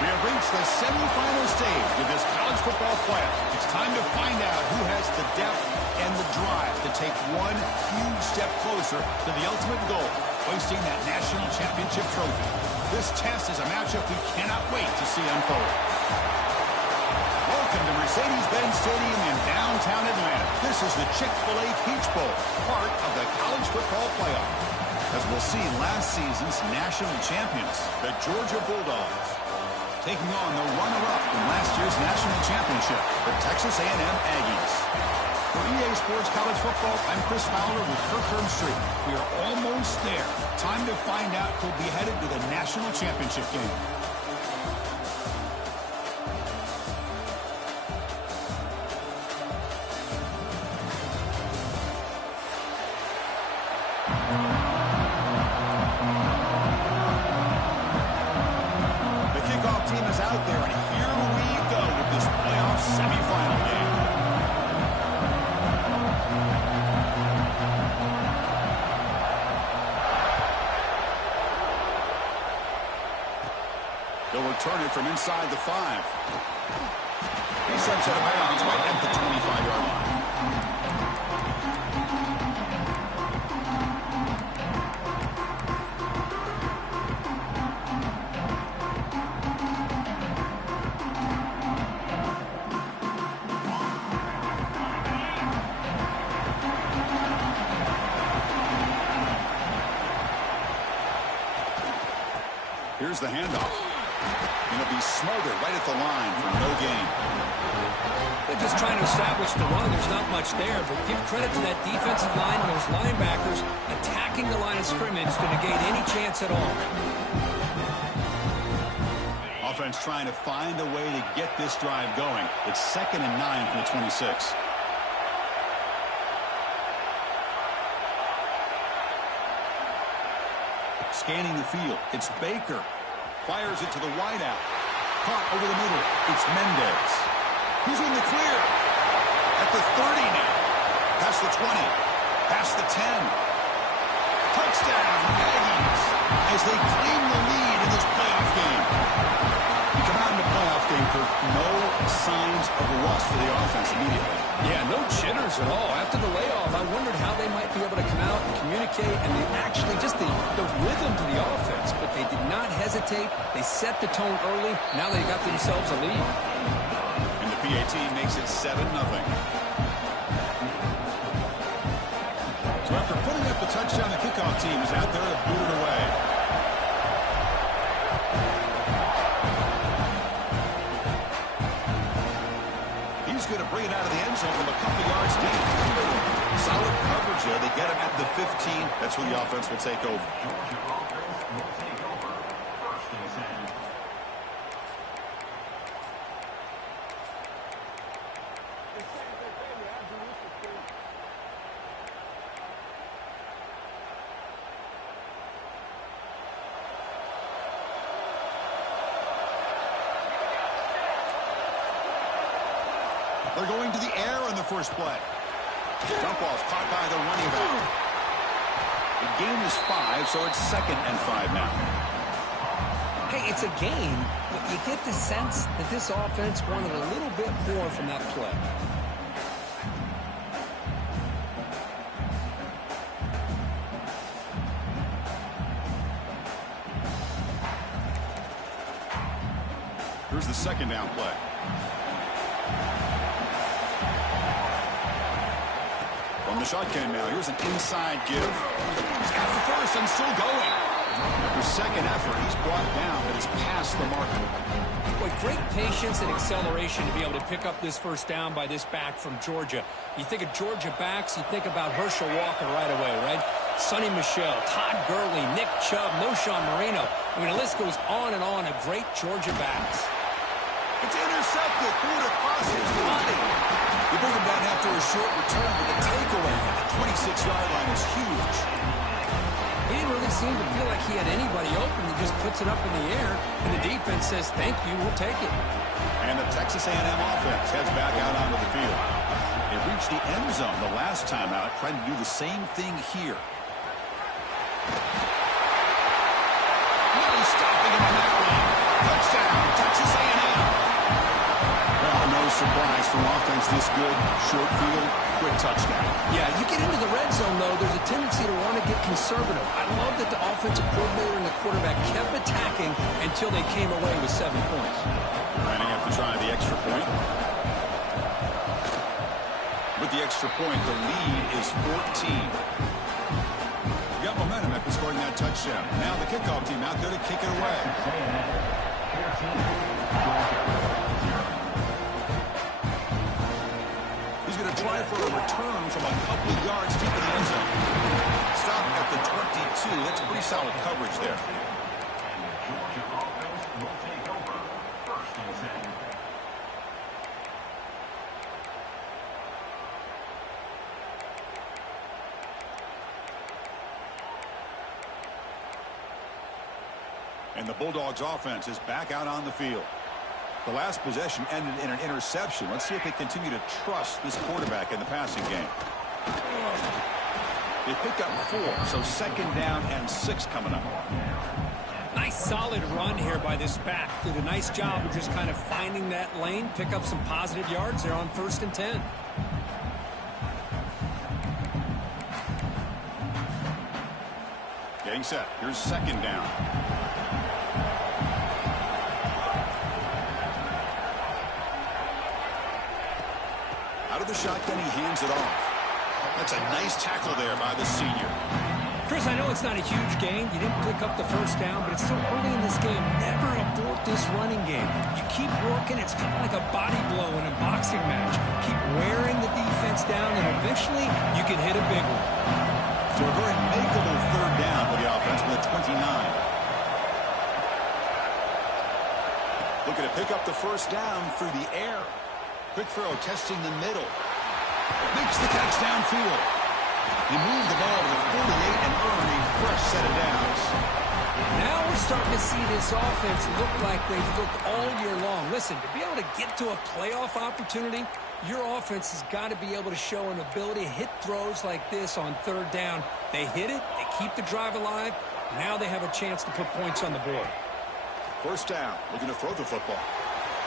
We have reached the semifinal stage of this college football playoff. It's time to find out who has the depth and the drive to take one huge step closer to the ultimate goal, hoisting that national championship trophy. This test is a matchup we cannot wait to see unfold. Welcome to Mercedes-Benz Stadium in downtown Atlanta. This is the Chick-fil-A Peach Bowl, part of the college football playoff. As we'll see, last season's national champions, the Georgia Bulldogs, taking on the runner-up from last year's national championship, the Texas A&M Aggies. For EA Sports College Football, I'm Chris Fowler with Kirk Herbstreit. We are almost there. Time to find out who'll be headed to the national championship game. They'll return it from inside the 5. He sends it out right at the 25-yard line. Here's the handoff. Going to be smothered right at the line for no gain. They're just trying to establish the run. There's not much there, but give credit to that defensive line and those linebackers attacking the line of scrimmage to negate any chance at all. Offense trying to find a way to get this drive going. It's 2nd and 9 from the 26. Scanning the field. It's Baker. Fires it to the wideout. Caught over the middle. It's Mendez. He's in the clear. At the 30 now. Past the 20. Past the 10. Touchdown, Aggies, as they claim the lead in this playoff game. You come out in the playoff game for no signs of rust for the offense immediately. Yeah, no jitters at all. After the layoff, I wondered how they might be able to come out and communicate, and they actually just the rhythm to the offense, but they did not hesitate. They set the tone early. Now they got themselves a lead. And the PAT makes it 7-0. So after putting up the touchdown, the kickoff team is out there to boot it away. He's going to bring it out of the end zone from a couple yards deep. Solid coverage there. They get him at the 15. That's where the offense will take over. They're going to the air on the first play. Dump off caught by the running back. The game is 5, so it's 2nd and 5 now. Hey, it's a game, but you get the sense that this offense wanted a little bit more from that play. Here's the 2nd down play. On the shotgun now, here's an inside give. He's got the first and still going. After second effort, he's brought down, but it's past the marker. Boy, great patience and acceleration to be able to pick up this first down by this back from Georgia. You think of Georgia backs, you think about Herschel Walker right away, right? Sonny Michel, Todd Gurley, Nick Chubb, Knowshon Moreno. I mean, the list goes on and on of great Georgia backs. It's intercepted. Threw it across his body. You bring him down after a short return, but the takeaway at the 26-yard line is huge. He didn't really seem to feel like he had anybody open. He just puts it up in the air, and the defense says, thank you, we'll take it. And the Texas A&M offense heads back out onto the field. They reached the end zone the last time out, trying to do the same thing here. Really stopping him on that run. Touchdown, Texas Against this good, short field, quick touchdown. Yeah, you get into the red zone, though, there's a tendency to want to get conservative. I love that the offensive coordinator and the quarterback kept attacking until they came away with 7 points. Lining up to try the extra point. With the extra point, the lead is 14. You got momentum after scoring that touchdown. Now the kickoff team out there to kick it away. He's going to try for a return from a couple of yards deep in the end zone. Stop at the 22. That's pretty solid coverage there. And the Bulldogs offense is back out on the field. The last possession ended in an interception. Let's see if they continue to trust this quarterback in the passing game. They pick up 4, so 2nd down and 6 coming up. Nice solid run here by this back. Did a nice job of just kind of finding that lane, pick up some positive yards. They're on 1st and 10. Getting set. Here's 2nd down. Out of the shotgun, he hands it off. That's a nice tackle there by the senior. Chris, I know it's not a huge gain. You didn't pick up the 1st down, but it's still early in this game. Never abort this running game. You keep working. It's kind of like a body blow in a boxing match. Keep wearing the defense down, and eventually you can hit a big one. So a very makeable 3rd down for the offense with a 29. Looking to pick up the 1st down through the air. Quick throw, testing the middle. Makes the catch downfield. He moved the ball to the 48 and earned a fresh set of downs. Now we're starting to see this offense look like they've looked all year long. Listen, to be able to get to a playoff opportunity, your offense has got to be able to show an ability to hit throws like this on 3rd down. They hit it, they keep the drive alive. Now they have a chance to put points on the board. 1st down, looking to throw the football.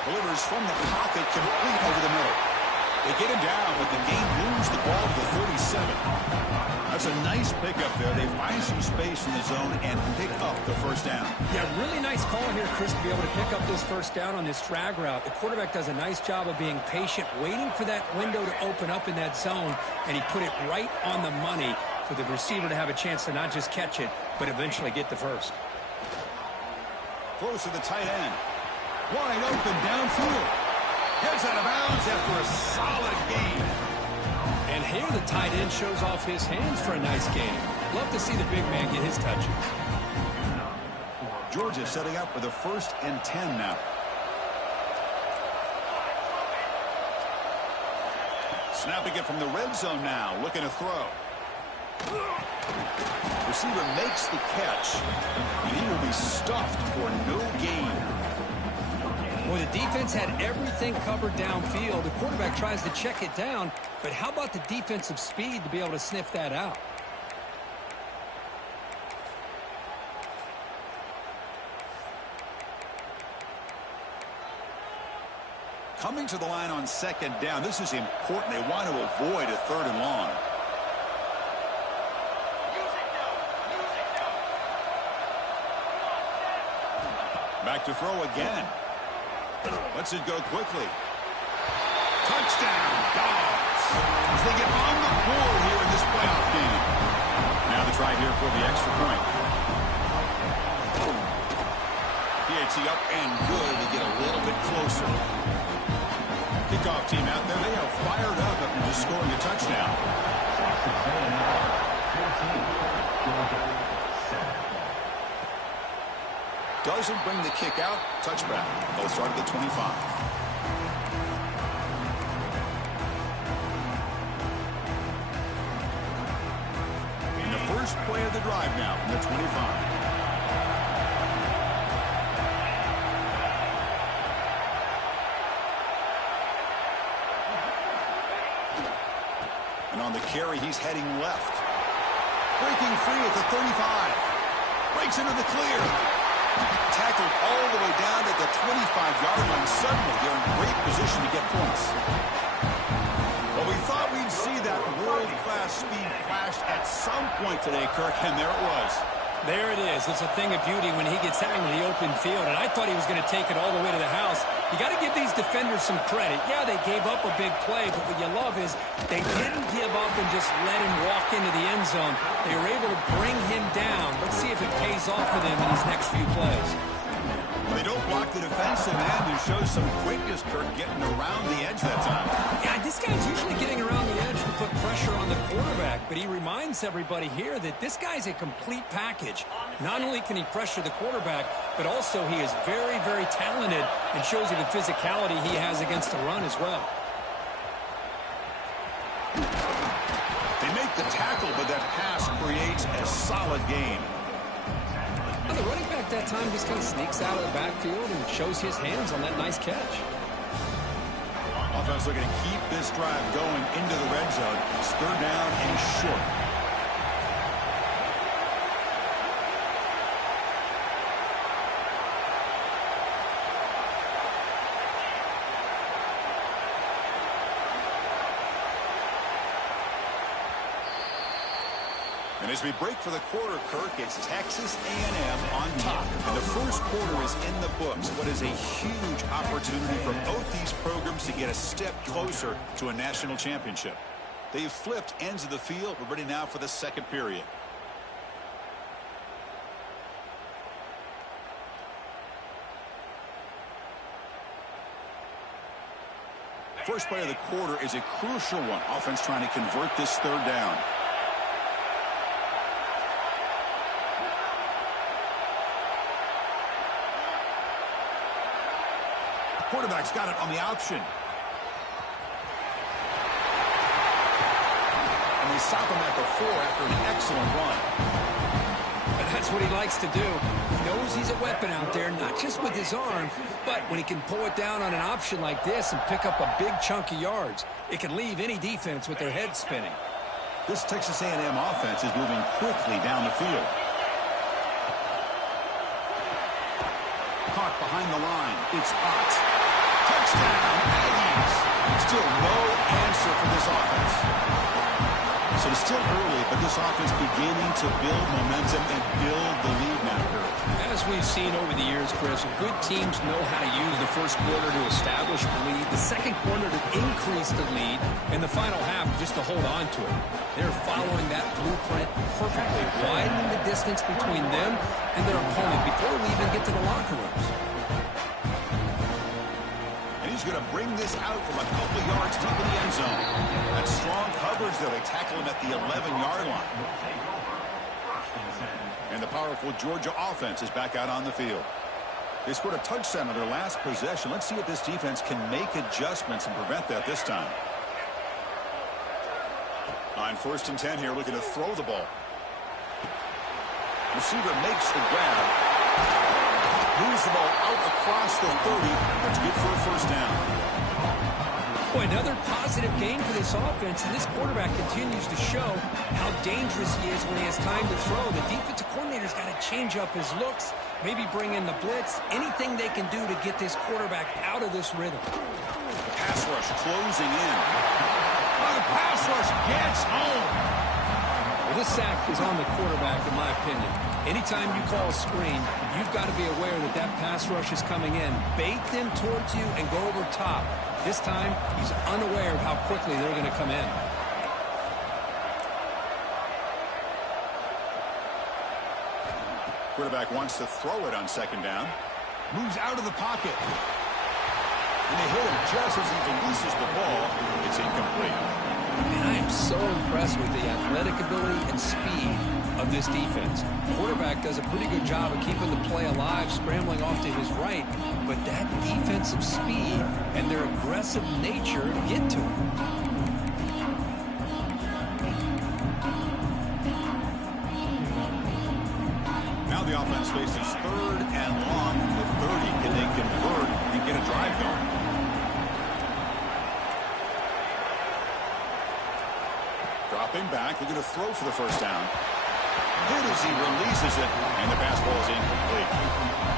Delivers from the pocket, complete over the middle. They get him down, but the game moves the ball to the 37. That's a nice pickup there. They find some space in the zone and pick up the 1st down. Yeah, really nice call here, Chris, to be able to pick up this 1st down on this drag route. The quarterback does a nice job of being patient, waiting for that window to open up in that zone, and he put it right on the money for the receiver to have a chance to not just catch it, but eventually get the 1st. Close to the tight end. Wide open downfield. Heads out of bounds after a solid gain. And here the tight end shows off his hands for a nice game. Love to see the big man get his touches. Georgia setting up with a 1st and 10 now. Snapping it from the red zone now. Looking to throw. Receiver makes the catch, and he will be stuffed for no gain. Well, the defense had everything covered downfield. The quarterback tries to check it down, but how about the defensive speed to be able to sniff that out? Coming to the line on 2nd down. This is important. They want to avoid a 3rd and long. Back to throw again. Lets it go quickly. Touchdown, Dogs. As they get on the board here in this playoff game. Now the try here for the extra point. PAT up and good to get a little bit closer. Kickoff team out there. They are fired up after just scoring a touchdown. Doesn't bring the kick out. Touchback. They'll start at the 25. In the first play of the drive now from the 25. And on the carry, he's heading left. Breaking free at the 35. Breaks into the clear. Tackled all the way down at the 25-yard line. Suddenly, they're in great position to get points. We thought we'd see that world-class speed flash at some point today, Kirk, and there it was. There it is. It's a thing of beauty when he gets out into the open field, and I thought he was going to take it all the way to the house. You got to give these defenders some credit. Yeah, they gave up a big play, but what you love is they didn't give up and just let him walk into the end zone. They were able to bring him down. Let's see if it pays off for them in these next few plays. They don't block the defensive end and show some quickness, Kirk, getting around the edge that time. Yeah, this guy's usually getting around the edge to put pressure on the quarterback, but he reminds everybody here that this guy's a complete package. Not only can he pressure the quarterback, but also he is very, very talented and shows you the physicality he has against the run as well. They make the tackle, but that pass creates a solid gain. And the running back that time just kind of sneaks out of the backfield and shows his hands on that nice catch. Offense looking to keep this drive going into the red zone. It's third down and short. And as we break for the quarter, Kirk, it's Texas A&M on top. And the first quarter is in the books. What is a huge opportunity for both these programs to get a step closer to a national championship. They've flipped ends of the field. We're ready now for the second period. First play of the quarter is a crucial one. Offense trying to convert this third down. Quarterback's got it on the option. And they stop him at the 4 after an excellent run. And that's what he likes to do. He knows he's a weapon out there, not just with his arm, but when he can pull it down on an option like this and pick up a big chunk of yards, it can leave any defense with their head spinning. This Texas A&M offense is moving quickly down the field. Caught behind the line. It's Potts. Touchdown, Aggies. Still no answer for this offense. So it's still early, but this offense beginning to build momentum and build the lead now, Kirk. As we've seen over the years, Chris, good teams know how to use the first quarter to establish the lead, the second quarter to increase the lead, and the final half just to hold on to it. They're following that blueprint perfectly, widening the distance between them and their opponent before we even get to the locker rooms. He's going to bring this out from a couple of yards deep in the end zone. That's strong coverage, though. They tackle him at the 11-yard line. And the powerful Georgia offense is back out on the field. They scored a touchdown on their last possession. Let's see if this defense can make adjustments and prevent that this time. On 1st and 10 here, looking to throw the ball. Receiver makes the grab. Moves the ball out across the 30. That's good for a first down. Boy, another positive gain for this offense, and this quarterback continues to show how dangerous he is when he has time to throw. The defensive coordinator's got to change up his looks, maybe bring in the blitz, anything they can do to get this quarterback out of this rhythm. Pass rush closing in. Oh, the pass rush gets home. Well, this sack is on the quarterback, in my opinion. Anytime you call a screen, you've got to be aware that that pass rush is coming in. Bait them towards you and go over top. This time, he's unaware of how quickly they're going to come in. Quarterback wants to throw it on second down. Moves out of the pocket. And they hit him just as he releases the ball. It's incomplete. And I am so impressed with the athletic ability and speed of this defense. The quarterback does a pretty good job of keeping the play alive, scrambling off to his right, but that defensive speed and their aggressive nature get to him. Now the offense faces 3rd and long from the 30. Can they convert and get a drive going? Dropping back, looking to throw for the first down. Hit as he releases it, and the pass ball is incomplete.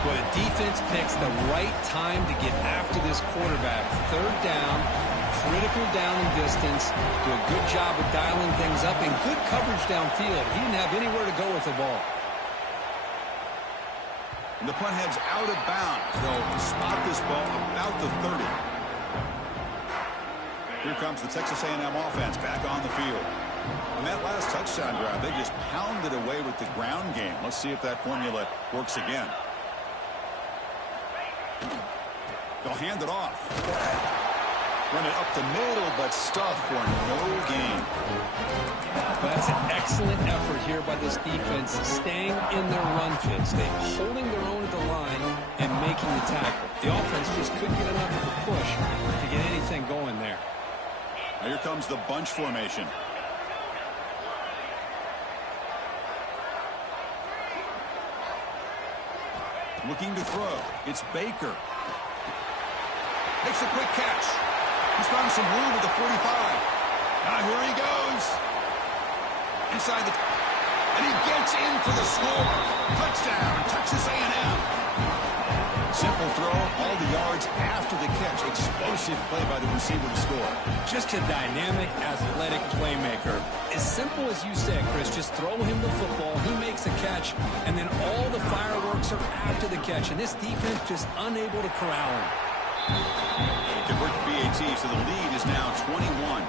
Well, the defense picks the right time to get after this quarterback. 3rd down, critical down and distance, do a good job of dialing things up, and good coverage downfield. He didn't have anywhere to go with the ball. And the punt heads out of bounds. They'll spot this ball about the 30. Here comes the Texas A&M offense back on the field. On that last touchdown drive, they just pounded away with the ground game. Let's see if that formula works again. They'll hand it off. Run it up the middle, but stuff for no gain. That's an excellent effort here by this defense, staying in their run fits. They're holding their own at the line and making the tackle. The offense just couldn't get enough of a push to get anything going there. Now here comes the bunch formation. Looking to throw. It's Baker. Makes a quick catch. He's found some room at the 45. Now here he goes. Inside the... And he gets in for the score. Touchdown, Texas A&M. Simple throw, all the yards after the catch. Explosive play by the receiver to score. Just a dynamic, athletic playmaker. As simple as you said, Chris, just throw him the football, he makes a catch, and then all the fireworks are after the catch. And this defense just unable to corral him. Convert to BAT, so the lead is now 21.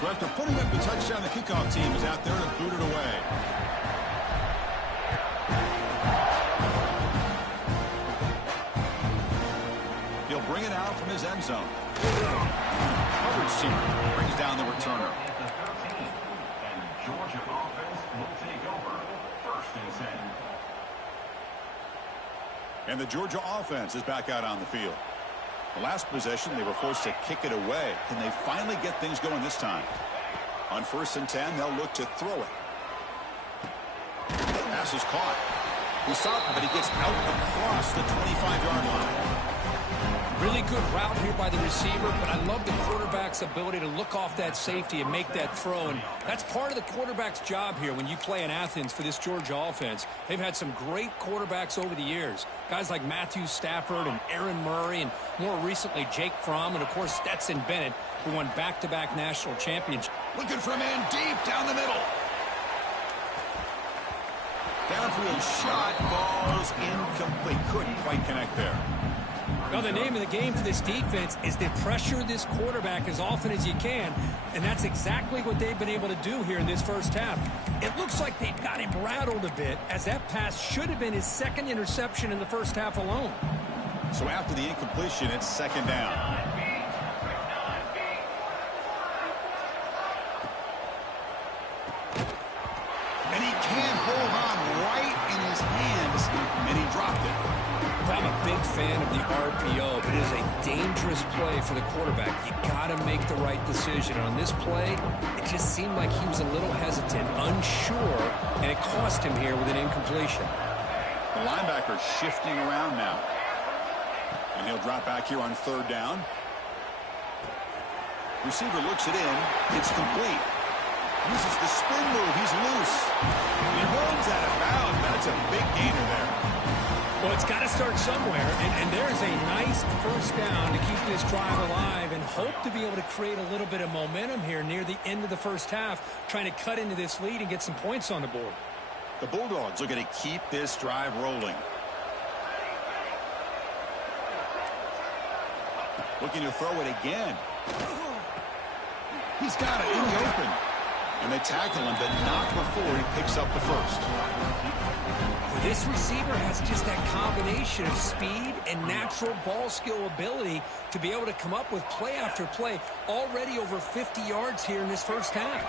So after putting up the touchdown, the kickoff team is out there to boot it away. He'll bring it out from his end zone. Coverage team brings down the returner. Georgia offense will take over 1st and 10. And the Georgia offense is back out on the field. The last possession, they were forced to kick it away. Can they finally get things going this time? On 1st and 10, they'll look to throw it. Pass is caught. He's stopped, but he gets out across the 25-yard line. Really good route here by the receiver, but I love the quarterback's ability to look off that safety and make that throw. And that's part of the quarterback's job here when you play in Athens for this Georgia offense. They've had some great quarterbacks over the years. Guys like Matthew Stafford and Aaron Murray, and more recently Jake Fromm, and of course Stetson Bennett, who won back-to-back national championships. Looking for a man deep down the middle. Downfield shot, falls incomplete. Couldn't quite connect there. Now, the name of the game for this defense is to pressure this quarterback as often as you can, and that's exactly what they've been able to do here in this first half. It looks like they've got him rattled a bit, as that pass should have been his 2nd interception in the first half alone. So after the incompletion, it's 2nd down. And he can't hold on right in his hands, and he dropped it. I'm a big fan of the RPO, but it is a dangerous play for the quarterback. You got to make the right decision. On this play, it just seemed like he was a little hesitant, unsure, and it cost him here with an incompletion. The linebacker shifting around now. And he'll drop back here on 3rd down. Receiver looks it in. It's complete. Uses the spin move. He's loose. He runs out of bounds. That's a big gainer there. Well, it's got to start somewhere, and there's a nice first down to keep this drive alive and hope to be able to create a little bit of momentum here near the end of the first half, trying to cut into this lead and get some points on the board. The Bulldogs are going to keep this drive rolling. Looking to throw it again. He's got it in the open. And they tackle him, but not before he picks up the first. This receiver has just that combination of speed and natural ball skill ability to be able to come up with play after play, already over 50 yards here in this first half.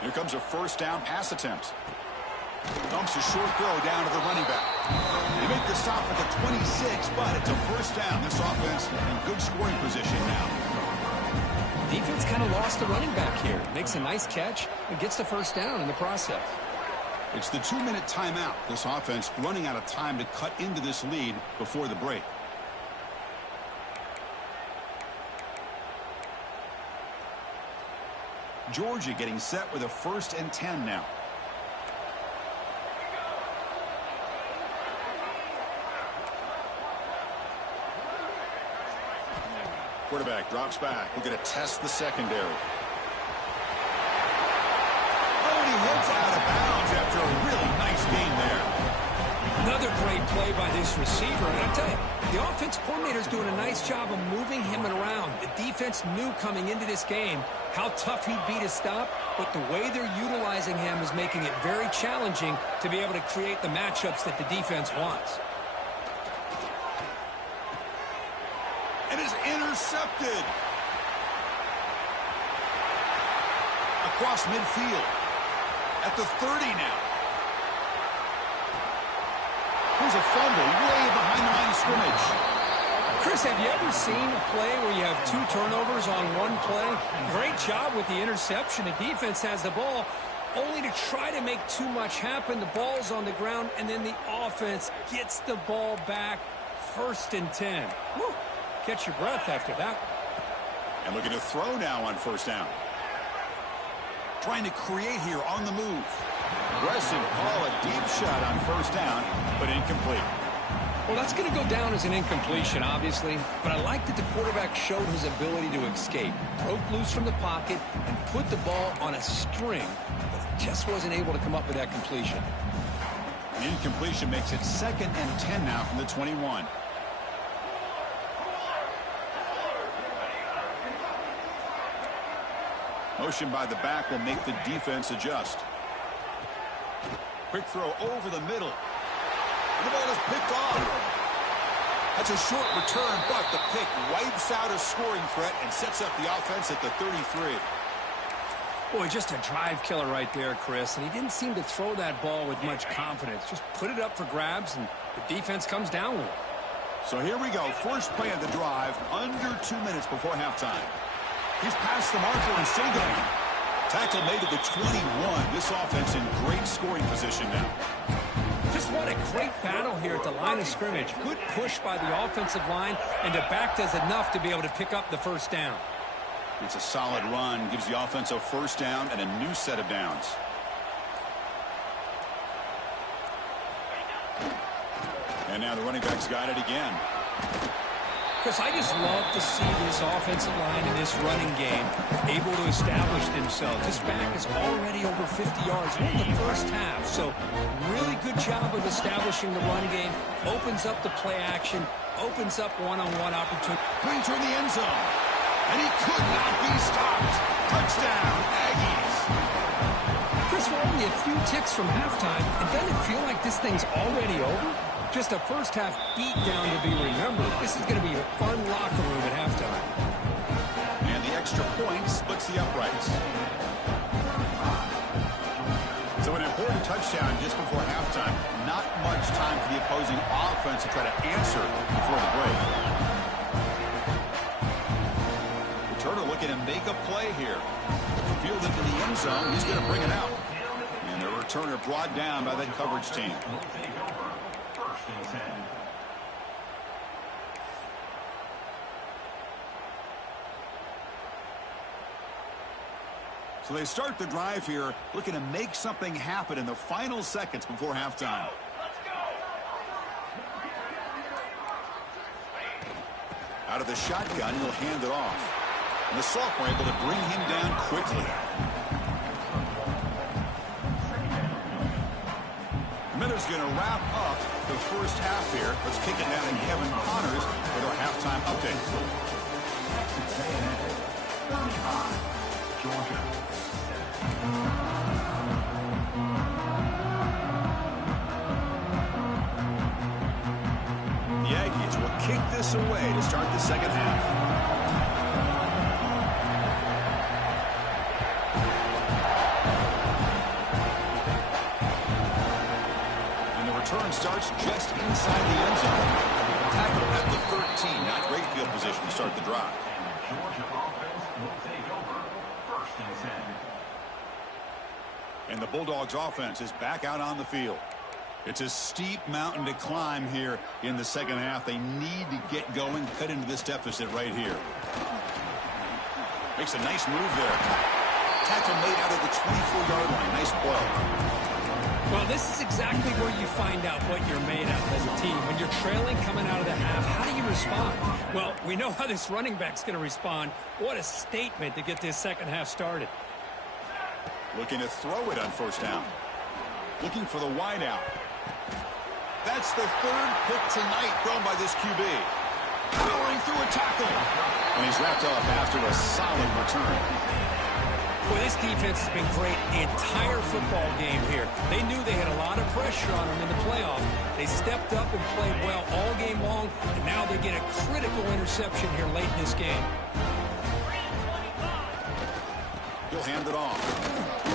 Here comes a 1st down pass attempt. Dumps a short throw down to the running back. They make the stop at the 26, but it's a 1st down. This offense in good scoring position now. Defense kind of lost the running back here. Makes a nice catch and gets the 1st down in the process. It's the 2-minute timeout. This offense running out of time to cut into this lead before the break. Georgia getting set with a 1st and 10 now. Quarterback drops back. We're going to test the secondary. Oh, and he heads out of bounds after a really nice game there. Another great play by this receiver. And I tell you, the offense coordinator is doing a nice job of moving him around. The defense knew coming into this game how tough he'd be to stop, but the way they're utilizing him is making it very challenging to be able to create the matchups that the defense wants. And is intercepted. Across midfield. At the 30 now. Here's a fumble way behind the line of scrimmage. Chris, have you ever seen a play where you have 2 turnovers on one play? Great job with the interception. The defense has the ball, only to try to make too much happen. The ball's on the ground, and then the offense gets the ball back. 1st and 10. Woo. Catch your breath after that. And looking to throw now on 1st down. Trying to create here on the move. Aggressive call, a deep shot on 1st down, but incomplete. Well, that's going to go down as an incompletion, obviously, but I like that the quarterback showed his ability to escape, broke loose from the pocket, and put the ball on a string, but he just wasn't able to come up with that completion. The incompletion makes it 2nd and 10 now from the 21. Motion by the back will make the defense adjust. Quick throw over the middle. And the ball is picked off. That's a short return, but the pick wipes out a scoring threat and sets up the offense at the 33. Boy, just a drive killer right there, Chris. And he didn't seem to throw that ball with much confidence. Just put it up for grabs, and the defense comes down with it. So here we go. First play of the drive, under 2 minutes before halftime. He's past the marker and still going. Tackle made at the 21. This offense in great scoring position now. Just what a great battle here at the line of scrimmage. Good push by the offensive line, and the back does enough to be able to pick up the 1st down. It's a solid run. Gives the offense a 1st down and a new set of downs. And now the running back's got it again. Chris, I just love to see this offensive line in this running game able to establish themselves. This back is already over 50 yards in the 1st half. So really good job of establishing the run game. Opens up the play action. Opens up one-on-one opportunity. Brings her in the end zone. And he could not be stopped. Touchdown, Aggies. Chris, we're only a few ticks from halftime. And doesn't it feel like this thing's already over? Just a 1st half beat down to be remembered. This is going to be a fun locker room at halftime. And the extra point splits the uprights. So an important touchdown just before halftime. Not much time for the opposing offense to try to answer before the break. Returner looking to make a play here. Fielded in the end zone. He's going to bring it out. And the returner brought down by that coverage team. So they start the drive here, looking to make something happen in the final seconds before halftime. Out of the shotgun, he'll hand it off. And the sophomore able to bring him down quickly. Miller's going to wrap up the 1st half here. Let's kick it down to Kevin Connors with our halftime update. Georgia. The Aggies will kick this away to start the 2nd half. And the return starts just inside the end zone. Tackle at the 13. Not great field position to start the drive. Georgia offense will take over 1st and 10. And the Bulldogs offense is back out on the field. It's a steep mountain to climb here in the 2nd half. They need to get going, cut into this deficit right here. Makes a nice move there. Tackle made out of the 24-yard line. Nice play. Well, this is exactly where you find out what you're made of as a team. When you're trailing coming out of the half, how do you respond? Well, we know how this running back's going to respond. What a statement to get this second half started. Looking to throw it on first down. Looking for the wide out. That's the third pick tonight thrown by this QB. Powering through a tackle. And he's wrapped up after a solid return. Well, this defense has been great the entire football game here. They knew they had a lot of pressure on them in the playoff. They stepped up and played well all game long, and now they get a critical interception here late in this game. He'll hand it off.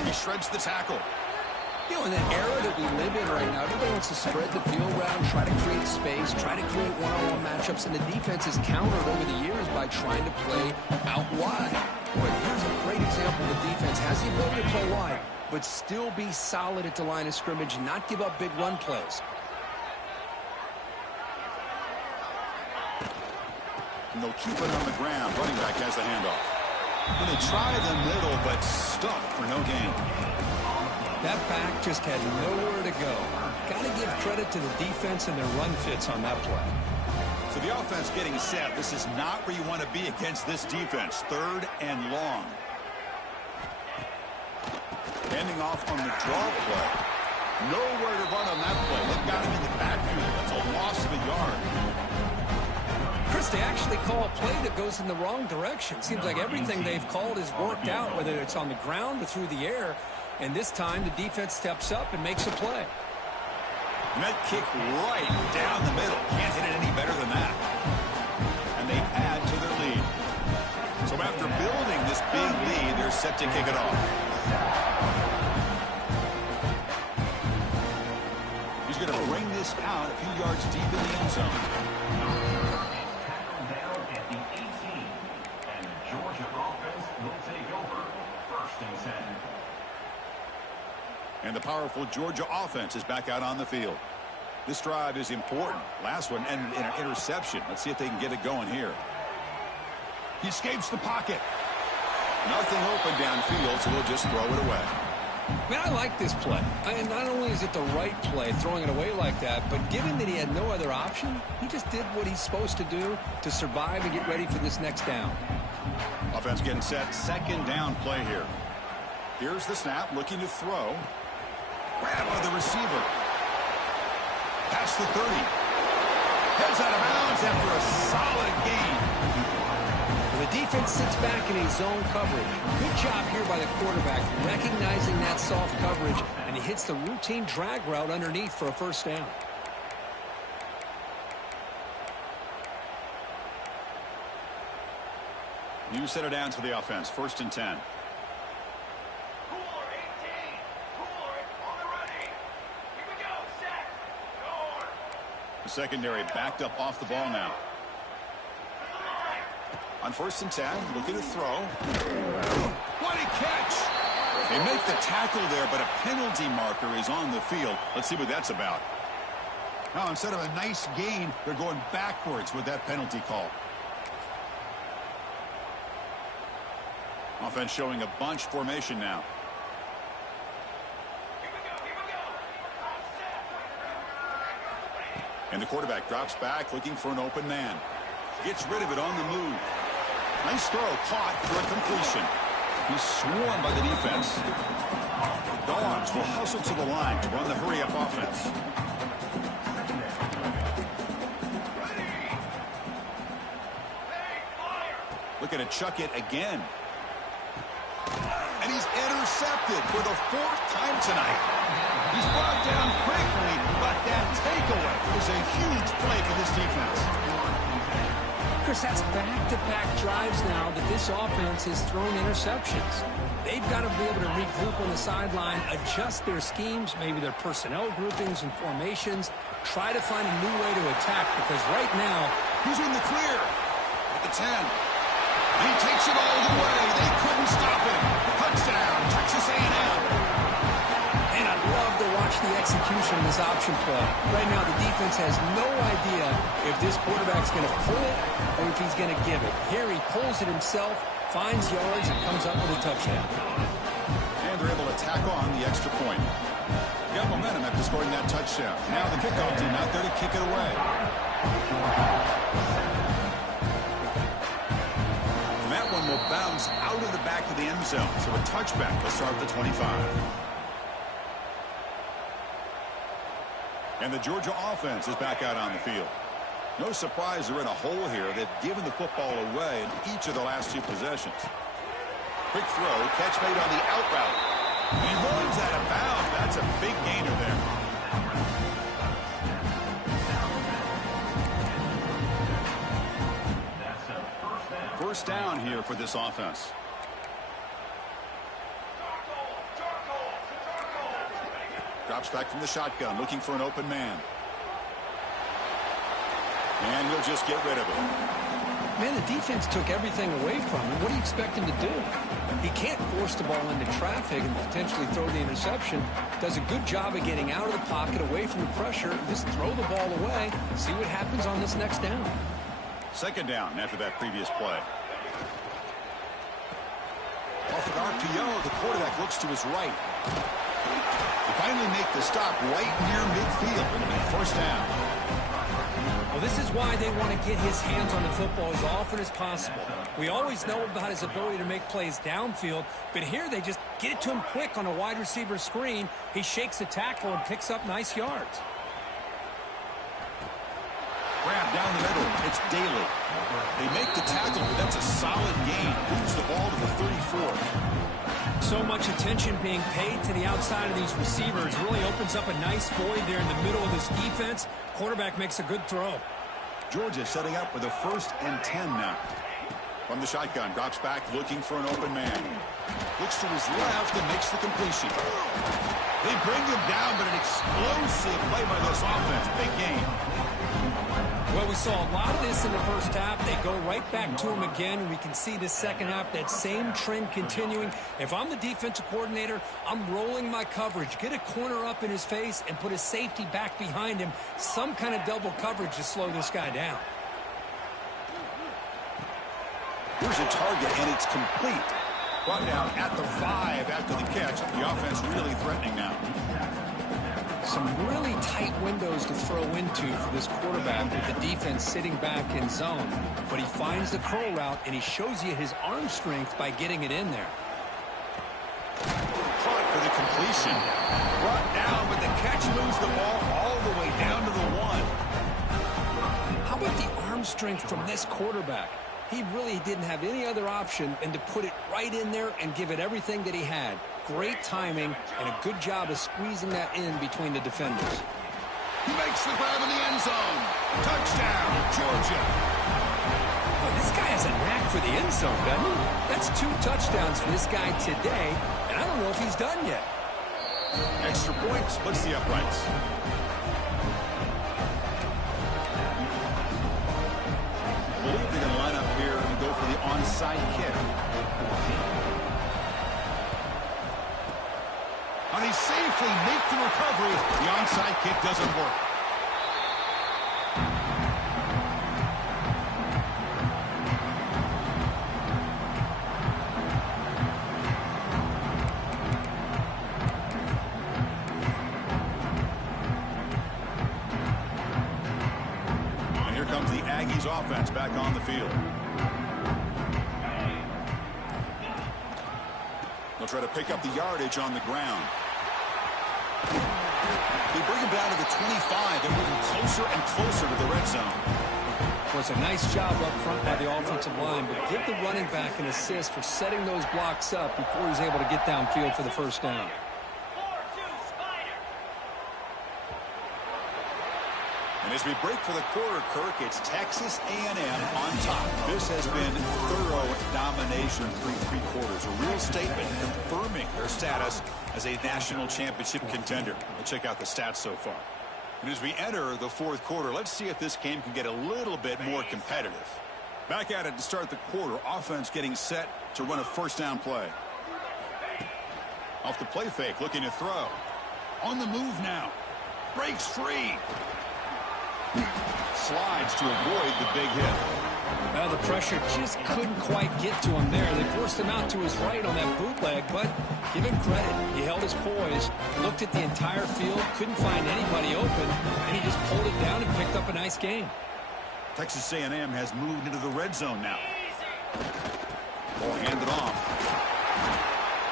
He shreds the tackle. You know, in the era that we live in right now, everybody wants to spread the field around, try to create space, try to create one-on-one matchups, and the defense has countered over the years by trying to play out wide. Boy, here's a great example of the defense. Has the ability to play wide, but still be solid at the line of scrimmage and not give up big run plays. And they'll keep it on the ground. Running back has the handoff. And they try the middle, but stuck for no gain. That back just had nowhere to go. Got to give credit to the defense and their run fits on that play. So the offense getting set. This is not where you want to be against this defense. Third and long. Handing off on the draw play. Nowhere to run on that play. They've got him in the backfield. That's a loss of a yard. Chris, they actually call a play that goes in the wrong direction. Seems like everything they've called has worked out, whether it's on the ground or through the air. And this time, the defense steps up and makes a play. Net kick right down the middle. Can't hit it any better than that. And they add to their lead. So after building this big lead, they're set to kick it off. He's going to bring this out a few yards deep in the end zone. Tackle down at the 18. And the Georgia offense will take over. First and 10. And the powerful Georgia offense is back out on the field. This drive is important. Last one ended in an interception. Let's see if they can get it going here. He escapes the pocket. Nothing open downfield, so we'll just throw it away. Man, I like this play. And not only is it the right play, throwing it away like that, but given that he had no other option, he just did what he's supposed to do to survive and get ready for this next down. Offense getting set. Second down play here. Here's the snap, looking to throw. Grab by the receiver. Past the 30. Heads out of bounds after a solid gain. The defense sits back in a zone coverage. Good job here by the quarterback, recognizing that soft coverage, and he hits the routine drag route underneath for a first down. You set it down to the offense. First and 10. The secondary backed up off the ball now. On first and 10, looking to throw. What a catch! They make the tackle there, but a penalty marker is on the field. Let's see what that's about. Now, instead of a nice gain, they're going backwards with that penalty call. Offense showing a bunch formation now. And the quarterback drops back, looking for an open man. Gets rid of it on the move. Nice throw, caught for a completion. He's swarmed by the defense. The Dogs will hustle to the line to run the hurry-up offense. Looking to chuck it again. And he's intercepted for the fourth time tonight. He's brought down quickly, but that takeaway is a huge play for this defense. Chris, that's back-to-back drives now that this offense is throwing interceptions. They've got to be able to regroup on the sideline, adjust their schemes, maybe their personnel groupings and formations, try to find a new way to attack, because right now, he's in the clear at the 10. And he takes it all the way. They couldn't stop him. Touchdown, Texas A&M. And I love to watch the execution of this option play. Right now, the defense has no idea if this quarterback's going to pull it or if he's going to give it. Here he pulls it himself, finds yards, and comes up with a touchdown. And they're able to tack on the extra point. Got momentum after scoring that touchdown. Now the kickoff team out there to kick it away. And that one will bounce out of the back of the end zone. So a touchback will start at the 25. And the Georgia offense is back out on the field. No surprise they're in a hole here. They've given the football away in each of the last two possessions. Quick throw, catch made on the out route. And he runs out of bounds. That's a big gainer there. First down here for this offense. Drops back from the shotgun, looking for an open man. And he'll just get rid of it. Man, the defense took everything away from him. What do you expect him to do? He can't force the ball into traffic and potentially throw the interception. Does a good job of getting out of the pocket, away from the pressure. Just throw the ball away. See what happens on this next down. Second down after that previous play. Off an RPO, the quarterback looks to his right. They finally make the stop right near midfield. It'll be first down. Well, this is why they want to get his hands on the football as often as possible. We always know about his ability to make plays downfield, but here they just get it to him quick on a wide receiver screen. He shakes the tackle and picks up nice yards. Grab down the middle. It's Daly. They make the tackle, but that's a solid gain. Moves the ball to the 34. So much attention being paid to the outside of these receivers really opens up a nice void there in the middle of this defense. Quarterback makes a good throw. Georgia setting up with a 1st and 10 now. From the shotgun, drops back looking for an open man. Looks to his left and makes the completion. They bring him down, but an explosive play by this offense. Big game. Well, we saw a lot of this in the first half. They go right back to him again, and we can see the second half, that same trend continuing. If I'm the defensive coordinator, I'm rolling my coverage. Get a corner up in his face and put a safety back behind him. Some kind of double coverage to slow this guy down. Here's a target, and it's complete. Brought down at the 5 after the catch. The offense really threatening now. Some really tight windows to throw into for this quarterback with the defense sitting back in zone. But he finds the curl route, and he shows you his arm strength by getting it in there. Caught for the completion. Brought down, but the catch moves the ball all the way down to the 1. How about the arm strength from this quarterback? He really didn't have any other option than to put it right in there and give it everything that he had. Great timing and a good job of squeezing that in between the defenders. He makes the grab in the end zone. Touchdown, Georgia. Oh, this guy has a knack for the end zone, doesn't he? That's 2 touchdowns for this guy today, and I don't know if he's done yet. Extra point splits the uprights. I believe they're going to line up here and go for the onside kick. And he safely makes the recovery. The onside kick doesn't work. And here comes the Aggies offense back on the field. They'll try to pick up the yardage on the ground. They bring him down to the 25. They're moving closer and closer to the red zone. Was a nice job up front by the offensive line, but give the running back an assist for setting those blocks up before he's able to get downfield for the first down. And as we break for the quarter, Kirk, it's Texas A&M on top. This has been thorough domination through 3 quarters. A real statement confirming their status as a national championship contender. Let's check out the stats so far. And as we enter the 4th quarter, let's see if this game can get a little bit more competitive. Back at it to start the quarter. Offense getting set to run a first down play. Off the play fake, looking to throw. On the move now. Breaks free. Slides to avoid the big hit. Well, the pressure just couldn't quite get to him there. They forced him out to his right on that bootleg, but give him credit. He held his poise, looked at the entire field, couldn't find anybody open, and he just pulled it down and picked up a nice gain. Texas A&M has moved into the red zone now. Ball handed off.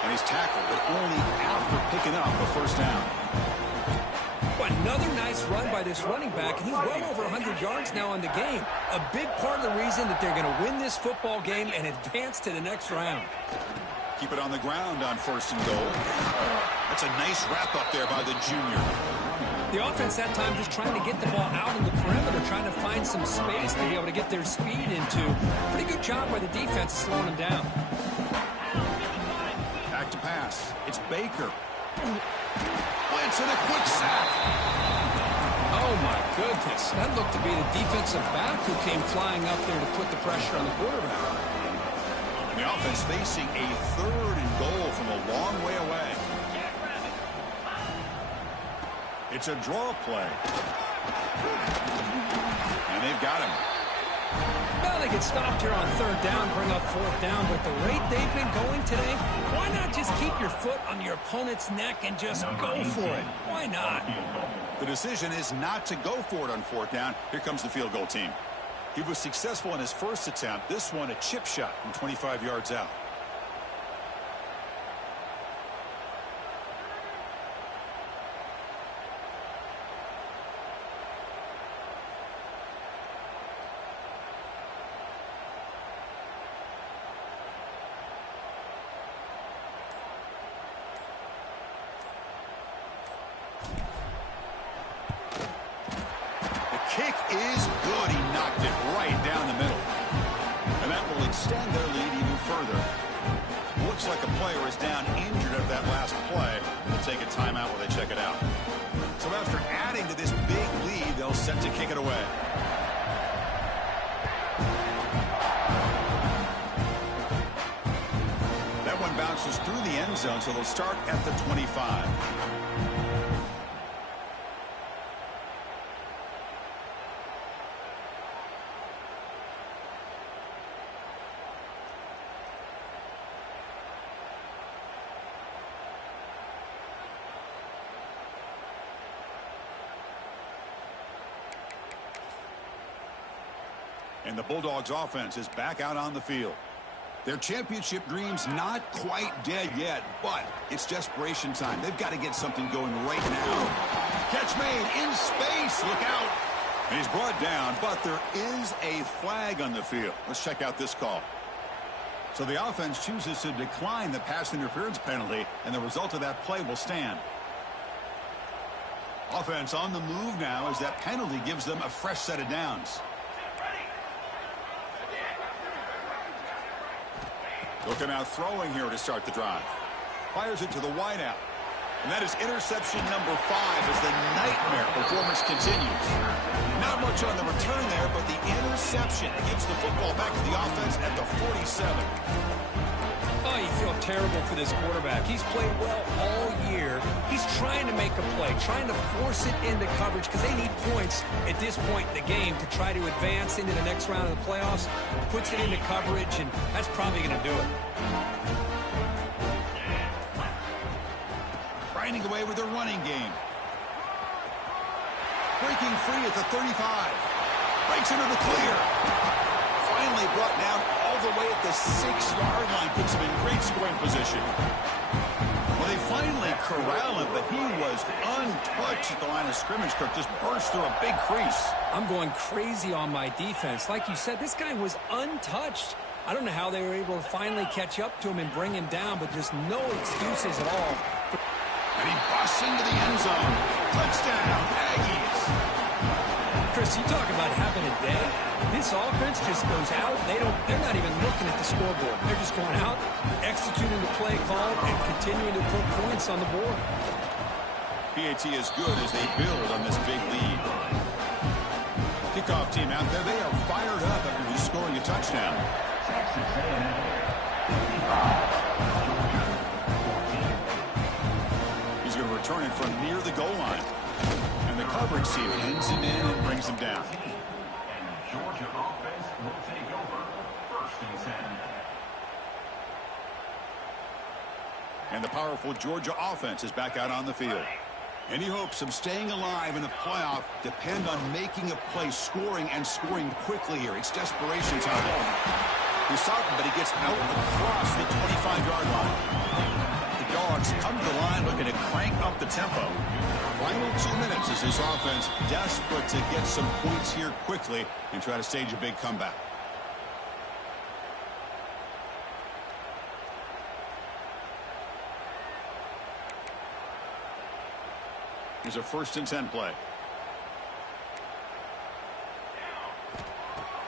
And he's tackled, but only after picking up a first down. Another nice run by this running back. He's well over 100 yards now in the game. A big part of the reason that they're going to win this football game and advance to the next round. Keep it on the ground on first and goal. That's a nice wrap up there by the junior. The offense that time just trying to get the ball out on the perimeter, trying to find some space to be able to get their speed into. Pretty good job by the defense slowing them down. Back to pass. It's Baker. Blitz and a quick sack. Oh, my goodness. That looked to be the defensive back who came flying up there to put the pressure on the quarterback. The offense facing a third and goal from a long way away. It's a draw play. And they've got him. Well, they get stopped here on third down, bring up fourth down, but the rate they've been going today, why not just keep your foot on your opponent's neck and just go for it? Why not? The decision is not to go for it on fourth down. Here comes the field goal team. He was successful in his first attempt. This one, a chip shot from 25 yards out. Kick is good. He knocked it right down the middle. And that will extend their lead even further. Looks like a player is down injured at that last play. We'll take a timeout while they check it out. So after adding to this big lead, they'll set to kick it away. That one bounces through the end zone, so they'll start at the 25. And the Bulldogs offense is back out on the field. Their championship dreams not quite dead yet, but it's desperation time. They've got to get something going right now. Catch made in space. Look out. And he's brought down, but there is a flag on the field. Let's check out this call. So the offense chooses to decline the pass interference penalty, and the result of that play will stand. Offense on the move now as that penalty gives them a fresh set of downs. Looking out throwing here to start the drive. Fires it to the wideout. And that is interception number 5 as the nightmare performance continues. Not much on the return there, but the interception gives the football back to the offense at the 47. Oh, you feel terrible for this quarterback. He's played well all year. He's trying to make a play, trying to force it into coverage because they need points at this point in the game to try to advance into the next round of the playoffs. Puts it into coverage, and that's probably going to do it. Grinding away with their running game. Breaking free at the 35. Breaks into the clear. Finally brought down all the way at the 6-yard line. Puts him in great scoring position. Well, they finally corral him, but he was untouched at the line of scrimmage. Kirk just burst through a big crease. I'm going crazy on my defense. Like you said, this guy was untouched. I don't know how they were able to finally catch up to him and bring him down, but just no excuses at all. And he busts into the end zone. Touchdown, Aggies. Chris, you talk about having a day. This offense just goes out. They're not even looking at the scoreboard. They're just going out, executing the play call, and continuing to put points on the board. PAT is good as they build on this big lead. Kickoff team out there. They are fired up after just scoring a touchdown. He's going to return it from near the goal line. And the coverage team ends him in and brings him down. Georgia offense will take over. 1st and 10. And the powerful Georgia offense is back out on the field. Any hopes of staying alive in a playoff depend on making a play, scoring quickly here. It's desperation time. He's starting, but he gets out across the 25-yard line. The Dogs come to the line looking to crank up the tempo. Final 2 minutes as this offense desperate to get some points here quickly and try to stage a big comeback. Here's a 1st and 10 play.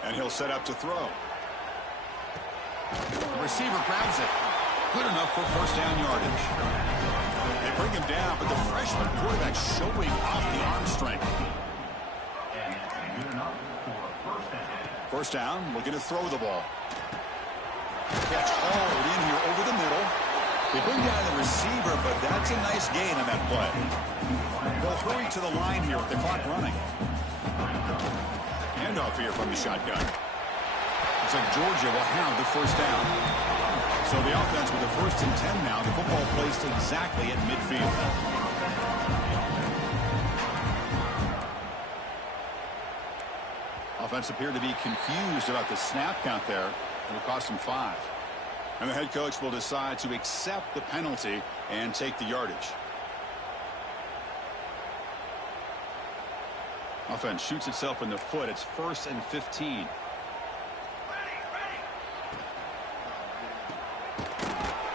And he'll set up to throw. The receiver grabs it. Good enough for 1st down yardage. They bring him down, but the freshman quarterback showing off the arm strength. And that's good enough for 1st down. 1st down, looking to throw the ball. Catch hauled in here over the middle. They bring down the receiver, but that's a nice gain on that play. They'll hurry to the line here with the clock running. Handoff here from the shotgun. Looks like Georgia will have the 1st down. So the offense with the 1st and 10 now. The football placed exactly at midfield. Offense appeared to be confused about the snap count there. It'll cost them 5. And the head coach will decide to accept the penalty and take the yardage. Offense shoots itself in the foot. It's 1st and 15.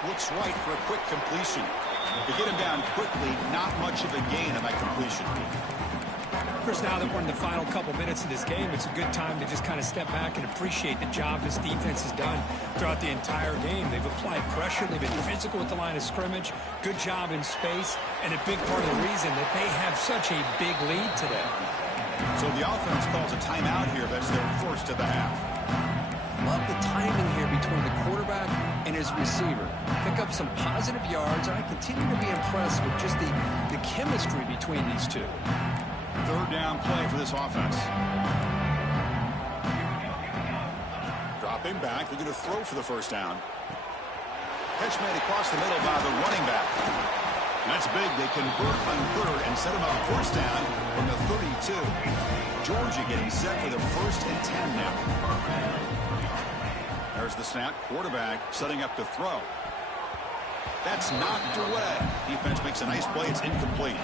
Looks right for a quick completion. To get him down quickly, not much of a gain on that completion. Chris, now that we're in the final couple minutes of this game, it's a good time to just kind of step back and appreciate the job this defense has done throughout the entire game. They've applied pressure. They've been physical at the line of scrimmage. Good job in space. And a big part of the reason that they have such a big lead today. So the offense calls a timeout here. That's their 1st of the half. Love the timing here between the quarterback and his receiver. Pick up some positive yards. And I continue to be impressed with just the chemistry between these two. 3rd down play for this offense. Dropping back. They're going to throw for the 1st down. Catch made across the middle by the running back. And that's big. They convert on 3rd and set him up 1st down from the 32. Georgia getting set for the 1st and 10 now. There's the snap. Quarterback setting up to throw. That's knocked away. Defense makes a nice play. It's incomplete.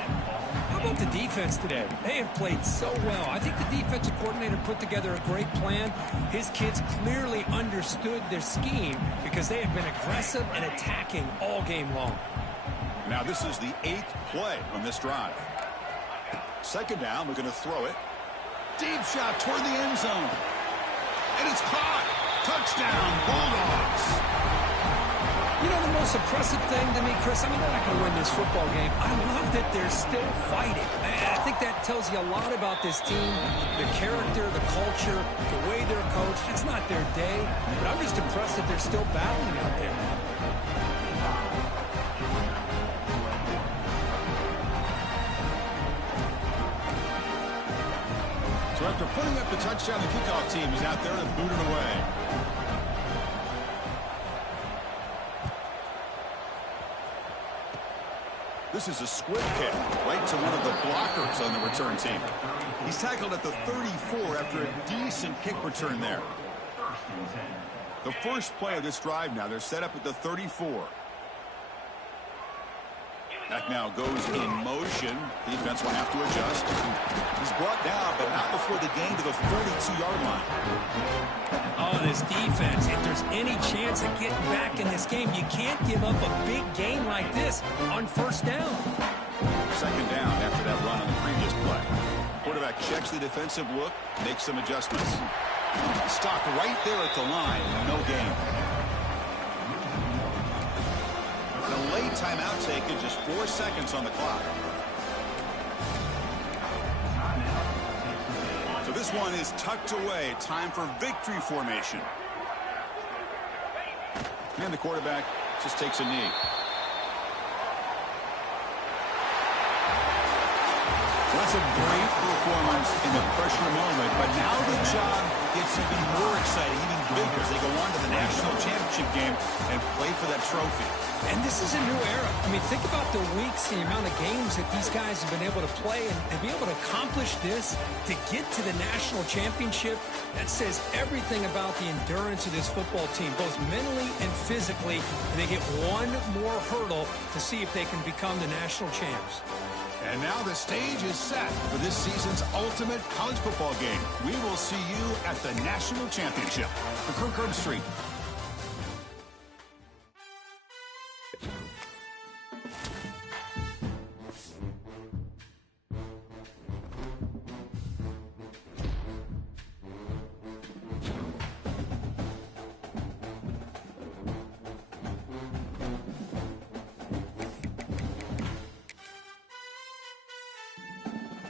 How about the defense today? They have played so well. I think the defensive coordinator put together a great plan. His kids clearly understood their scheme because they have been aggressive and attacking all game long. Now this is the 8th play on this drive. 2nd down, we're going to throw it. Deep shot toward the end zone. And it's caught. Touchdown, Bulldogs. You know, the most impressive thing to me, Chris, I mean, they're not going to win this football game. I love that they're still fighting. I think that tells you a lot about this team, the character, the culture, the way they're coached. It's not their day, but I'm just impressed that they're still battling out there. So after putting up the touchdown, the kickoff team is out there to boot it away. This is a squib kick right to one of the blockers on the return team. He's tackled at the 34 after a decent kick return there. The first play of this drive now, they're set up at the 34. That now goes in motion. Defense will have to adjust. He's brought down, but not before the gain to the 42-yard line. Oh, this defense, if there's any chance of getting back in this game, you can't give up a big gain like this on 1st down. 2nd down after that run on the previous play. Quarterback checks the defensive look, makes some adjustments. Stopped right there at the line. No gain. The late timeout taken, just 4 seconds on the clock. So this one is tucked away. Time for victory formation. And the quarterback just takes a knee. That's a great performance in the pressure moment, but now the job gets even more exciting, even bigger as they go on to the national championship game and play for that trophy. And this is a new era. I mean, think about the weeks, the amount of games that these guys have been able to play, and be able to accomplish this, to get to the national championship. That says everything about the endurance of this football team, both mentally and physically. And they get one more hurdle to see if they can become the national champs. And now the stage is set for this season's ultimate college football game. We will see you at the national championship. For Kirk Herbstreit,